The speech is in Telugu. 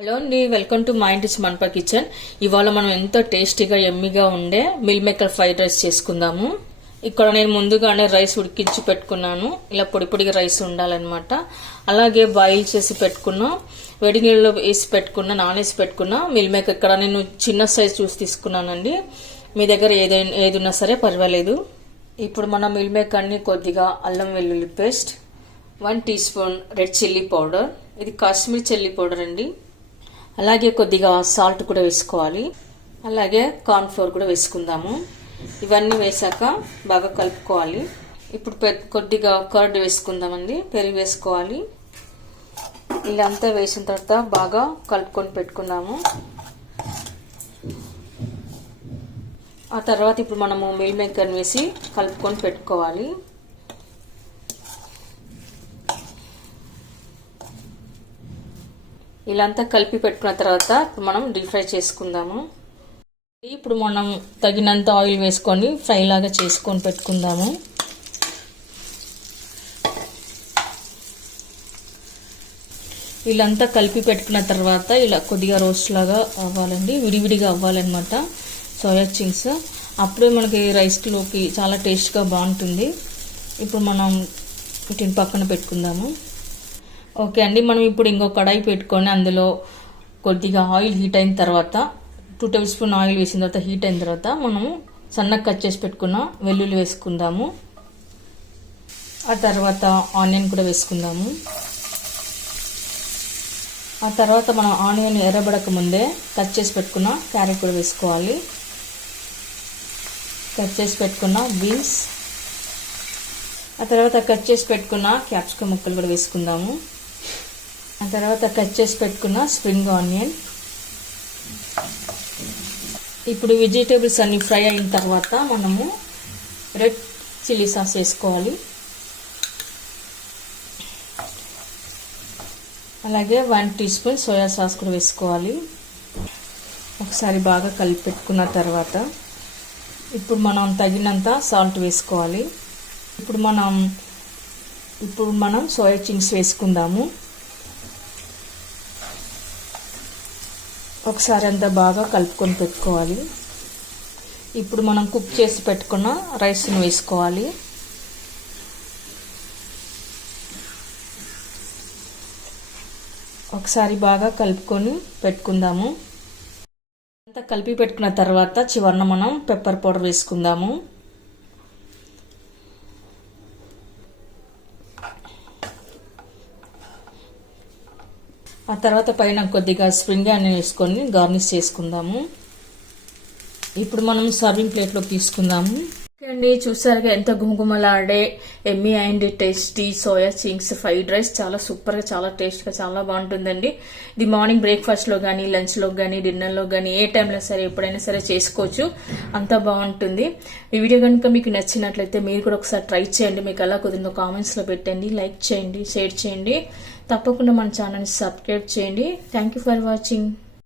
హలో అండి, వెల్కమ్ టు మై డిష్ మన్పా కిచెన్. ఇవాళ మనం ఎంతో టేస్టీగా ఎమ్మిగా ఉండే మిల్ మేకర్ ఫ్రైడ్ రైస్ చేసుకుందాము. ఇక్కడ నేను ముందుగానే రైస్ ఉడికించి పెట్టుకున్నాను. ఇలా పొడి పొడిగా రైస్ ఉండాలన్నమాట. అలాగే బాయిల్ చేసి పెట్టుకున్న వేడి నీళ్ళలో వేసి పెట్టుకున్న నానేసి పెట్టుకున్న మిల్ మేకర్ ఇక్కడ నేను చిన్న సైజ్ చూసి తీసుకున్నానండి. మీ దగ్గర ఏది ఉన్నా సరే పర్వాలేదు. ఇప్పుడు మన మిల్ మేకర్ని కొద్దిగా అల్లం వెల్లుల్లి paste, 1 teaspoon red chilli powder, ఇది కాశ్మీర్ చిల్లీ పౌడర్ అండి. అలాగే కొద్దిగా సాల్ట్ కూడా వేసుకోవాలి. అలాగే కార్న్ ఫ్లోర్ కూడా వేసుకుందాము. ఇవన్నీ వేసాక బాగా కలుపుకోవాలి. ఇప్పుడు కొద్దిగా కర్డ్ వేసుకుందామండి, పెరుగు వేసుకోవాలి. ఇలా అంతా వేసిన తర్వాత బాగా కలుపుకొని పెట్టుకుందాము. ఆ తర్వాత ఇప్పుడు మనము మిల్ మేకర్ని వేసి కలుపుకొని పెట్టుకోవాలి. ఇలా అంతా కలిపి పెట్టుకున్న తర్వాత మనం డీప్ ఫ్రై చేసుకుందాము. ఇప్పుడు మనం తగినంత ఆయిల్ వేసుకొని ఫ్రై లాగా చేసుకొని పెట్టుకుందాము. ఇలా అంతా కలిపి పెట్టుకున్న తర్వాత ఇలా కొద్దిగా రోస్ట్ లాగా అవ్వాలండి, విడివిడిగా అవ్వాలన్నమాట సోయా చంక్స్. అప్పుడే మనకి రైస్లోకి చాలా టేస్ట్గా బాగుంటుంది. ఇప్పుడు మనం వీటిని పక్కన పెట్టుకుందాము. ఓకే అండి, మనం ఇప్పుడు ఇంకో కడాయి పెట్టుకొని అందులో కొద్దిగా ఆయిల్ హీట్ అయిన తర్వాత 2 టేబుల్ స్పూన్ ఆయిల్ వేసిన తర్వాత హీట్ అయిన తర్వాత మనము సన్నగా కట్ చేసి పెట్టుకున్న వెల్లుల్లి వేసుకుందాము. ఆ తర్వాత ఆనియన్ కూడా వేసుకుందాము. ఆ తర్వాత మనం ఆనియన్ ఎర్రబడక ముందే కట్ చేసి పెట్టుకున్న క్యారెట్ కూడా వేసుకోవాలి. కట్ చేసి పెట్టుకున్న బీన్స్, ఆ తర్వాత కట్ చేసి పెట్టుకున్న క్యాప్సికమ్ ముక్కలు కూడా వేసుకుందాము. ఆ తర్వాత కట్ చేసి పెట్టుకున్న స్ప్రింగ్ ఆనియన్. ఇప్పుడు వెజిటేబుల్స్ అన్ని ఫ్రై అయిన తర్వాత మనము రెడ్ చిల్లీ సాస్ వేసుకోవాలి. అలాగే 1 టీ స్పూన్ సోయా సాస్ కూడా వేసుకోవాలి. ఒకసారి బాగా కలిపి పెట్టుకున్న తర్వాత ఇప్పుడు మనం తగినంత సాల్ట్ వేసుకోవాలి. ఇప్పుడు మనం సోయా చంక్స్ వేసుకుందాము. ఒకసారి అంతా బాగా కలుపుకొని పెట్టుకోవాలి. ఇప్పుడు మనం కుక్ చేసి పెట్టుకున్న రైస్ని వేసుకోవాలి. ఒకసారి బాగా కలుపుకొని పెట్టుకుందాము. అంతా కలిపి పెట్టుకున్న తర్వాత చివరన మనం పెప్పర్ పౌడర్ వేసుకుందాము. ఆ తర్వాత పైన కొద్దిగా స్ప్రింగ్ ఆనియన్ వేసుకొని గార్నిష్ చేసుకుందాము. ఇప్పుడు మనం సర్వింగ్ ప్లేట్లోకి తీసుకుందాము. అండి, చూసారుగా ఎంత గుమగుమలాడే yummy and tasty soya chunks fried rice. చాలా సూపర్గా, చాలా టేస్ట్గా, చాలా బాగుంటుందండి. ఇది మార్నింగ్ బ్రేక్ఫాస్ట్లో కానీ, లంచ్లో కానీ, డిన్నర్లో కానీ, ఏ టైంలో సరే ఎప్పుడైనా సరే చేసుకోవచ్చు. అంతా బాగుంటుంది. ఈ వీడియో కనుక మీకు నచ్చినట్లయితే మీరు కూడా ఒకసారి ట్రై చేయండి. మీకు ఎలా కుదిరిందో కామెంట్స్లో పెట్టండి, లైక్ చేయండి, షేర్ చేయండి. తప్పకుండా మన ఛానల్ని సబ్స్క్రైబ్ చేయండి. Thank you for watching.